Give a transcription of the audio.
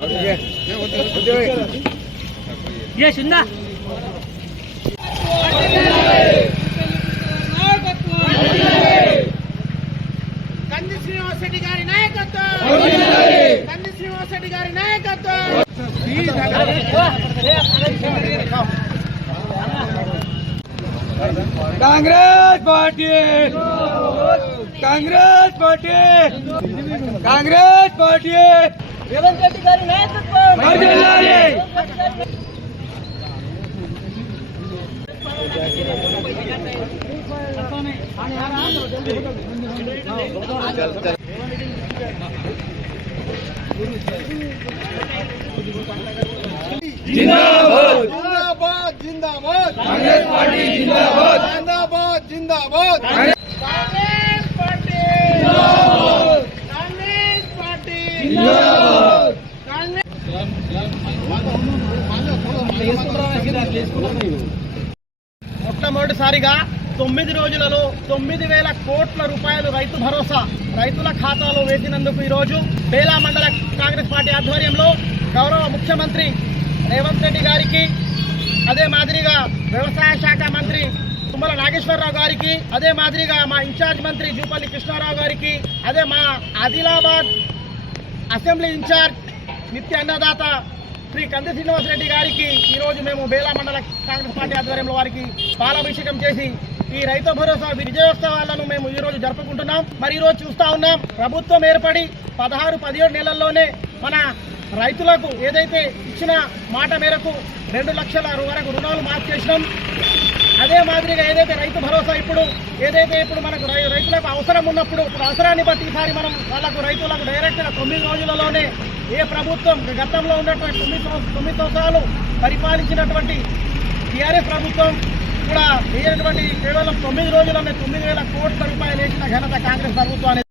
కంది శ్రీనివాసరెడ్డి గారి నాయకత్వం, కంది శ్రీనివాసరెడ్డి గారి నాయకత్వం. Congress party, Congress party, Congress party. Revanth Reddy గారి నాయకత్వం. జిందాబాద్ జిందాబాద్ జిందాబాద్. కాంగ్రెస్ పార్టీ జిందాబాద్. జిందాబాద్ జిందాబాద్. కాంగ్రెస్ పార్టీ, కాంగ్రెస్ పార్టీ, మొట్టమొదటిసారిగా 9 రోజులలో 9,000 కోట్ల రూపాయలు రైతు భరోసా రైతుల ఖాతాలో వేసినందుకు ఈరోజు బేలా మండల కాంగ్రెస్ పార్టీ ఆధ్వర్యంలో గౌరవ ముఖ్యమంత్రి రేవంత్ రెడ్డి గారికి, అదే మాదిరిగా వ్యవసాయ శాఖ మంత్రి తుమ్మల నాగేశ్వరరావు గారికి, అదే మాదిరిగా మా ఇన్ఛార్జ్ మంత్రి జూపల్లి కృష్ణారావు గారికి, అదే మా ఆదిలాబాద్ అసెంబ్లీ ఇన్ఛార్జ్ నిత్య అన్నదాత శ్రీ కంది శ్రీనివాసరెడ్డి గారికి ఈరోజు మేము బేలా మండల కాంగ్రెస్ పార్టీ ఆధ్వర్యంలో వారికి పాలాభిషేకం చేసి ఈ రైతు భరోసా విజయోత్సవాలను మేము ఈరోజు జరుపుకుంటున్నాం. మరి ఈరోజు చూస్తూ ఉన్నాం, ప్రభుత్వం ఏర్పడి 16-17 నెలల్లోనే మన రైతులకు ఏదైతే ఇచ్చిన మాట మేరకు 2 లక్షల వరకు రుణాలు మాఫ్ చేసినాం. అదే మాదిరిగా ఏదైతే రైతు భరోసా ఇప్పుడు మనకు రైతులకు అవసరం ఉన్నప్పుడు అవసరాన్ని బట్టి ఈసారి మనం రైతులకు డైరెక్ట్గా 9 రోజులలోనే ఏ ప్రభుత్వం గతంలో ఉన్నటువంటి 9 సంవత్సరాలు పరిపాలించినటువంటి టీఆర్ఎస్ ప్రభుత్వం కూడా వేసినటువంటి కేవలం 9 రోజుల్లోనే 9,000 కోట్ల రూపాయలు వేసిన ఘనత కాంగ్రెస్ ప్రభుత్వాన్ని.